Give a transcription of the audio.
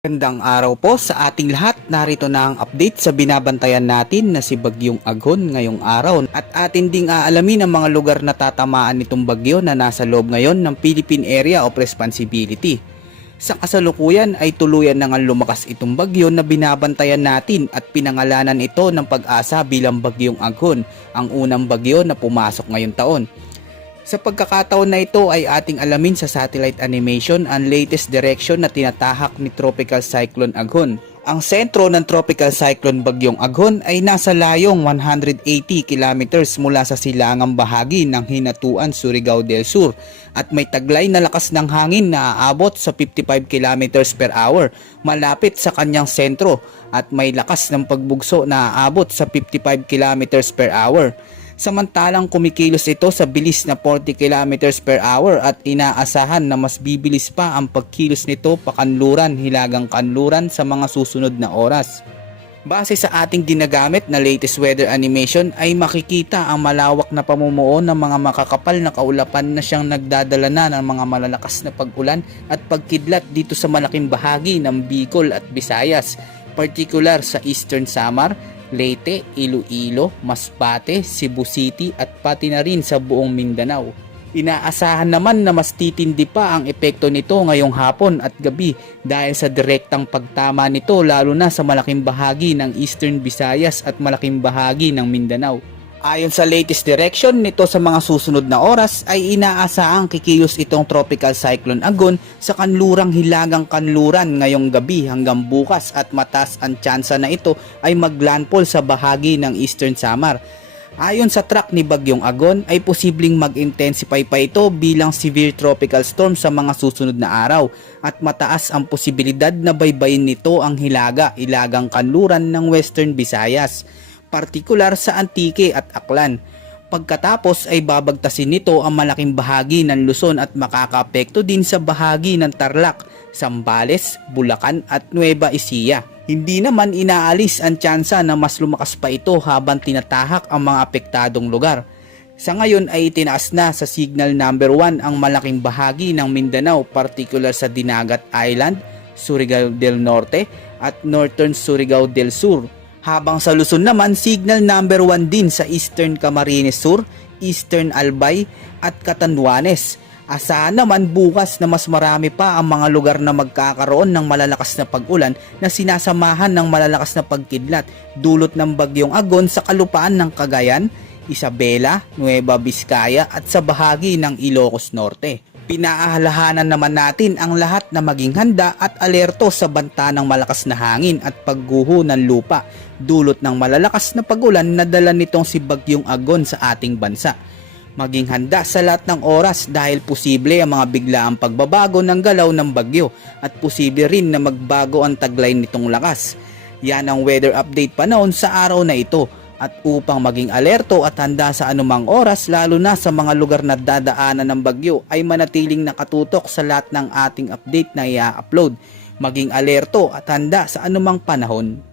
Magandang araw po sa ating lahat. Narito na ang update sa binabantayan natin na si Bagyong Aghon ngayong araw. At atin ding aalamin ang mga lugar na tatamaan nitong bagyo na nasa loob ngayon ng Philippine Area of Responsibility. Sa kasalukuyan ay tuluyan na nga lumakas itong bagyo na binabantayan natin at pinangalanan ito ng Pag-asa bilang Bagyong Aghon, ang unang bagyo na pumasok ngayong taon. Sa pagkakataon na ito ay ating alamin sa satellite animation ang latest direction na tinatahak ni Tropical Cyclone Aghon. Ang sentro ng Tropical Cyclone Bagyong Aghon ay nasa layong 180 kilometers mula sa silangang bahagi ng Hinatuan, Surigao del Sur at may taglay na lakas ng hangin na aabot sa 55 kilometers per hour malapit sa kanyang sentro at may lakas ng pagbugso na aabot sa 55 kilometers per hour. Samantalang kumikilos ito sa bilis na 40 km per hour at inaasahan na mas bibilis pa ang pagkilos nito pakanluran hilagang kanluran sa mga susunod na oras. Base sa ating ginagamit na latest weather animation ay makikita ang malawak na pamumuo ng mga makakapal na kaulapan na siyang nagdadala na ng mga malalakas na pag-ulan at pagkidlat dito sa malaking bahagi ng Bicol at Visayas, partikular sa Eastern Samar, Leyte, Iloilo, Masbate, Cebu City at pati na rin sa buong Mindanao. Inaasahan naman na mas titindi pa ang epekto nito ngayong hapon at gabi dahil sa direktang pagtama nito lalo na sa malaking bahagi ng Eastern Visayas at malaking bahagi ng Mindanao. Ayon sa latest direction nito sa mga susunod na oras ay inaasahang kikilos itong Tropical Cyclone Aghon sa kanlurang hilagang kanluran ngayong gabi hanggang bukas at mataas ang tsansa na ito ay maglandfall sa bahagi ng Eastern Samar. Ayon sa track ni Bagyong Aghon ay posibleng mag-intensify pa ito bilang severe tropical storm sa mga susunod na araw at mataas ang posibilidad na baybayin nito ang hilagang kanluran ng Western Visayas, partikular sa Antique at Aklan. Pagkatapos ay babagtasin nito ang malaking bahagi ng Luzon at makakaapekto din sa bahagi ng Tarlac, Zambales, Bulacan at Nueva Ecija. Hindi naman inaalis ang tsansa na mas lumakas pa ito habang tinatahak ang mga apektadong lugar. Sa ngayon ay itinaas na sa signal number 1 ang malaking bahagi ng Mindanao, partikular sa Dinagat Island, Surigao del Norte at Northern Surigao del Sur. Habang sa Luzon naman, signal number 1 din sa Eastern Camarines Sur, Eastern Albay at Catanduanes. Asahan naman bukas na mas marami pa ang mga lugar na magkakaroon ng malalakas na pag-ulan na sinasamahan ng malalakas na pagkidlat dulot ng Bagyong Aghon sa kalupaan ng Cagayan, Isabela, Nueva Vizcaya at sa bahagi ng Ilocos Norte. Pinaahalahanan naman natin ang lahat na maging handa at alerto sa banta ng malakas na hangin at pagguho ng lupa dulot ng malalakas na pag-ulan na dala nitong si Bagyong Aghon sa ating bansa. Maging handa sa lahat ng oras dahil posible ang mga biglaang pagbabago ng galaw ng bagyo at posible rin na magbago ang taglay nitong lakas. Yan ang weather update panahon sa araw na ito. At upang maging alerto at handa sa anumang oras lalo na sa mga lugar na dadaanan ng bagyo ay manatiling nakatutok sa lahat ng ating update na i-upload. Maging alerto at handa sa anumang panahon.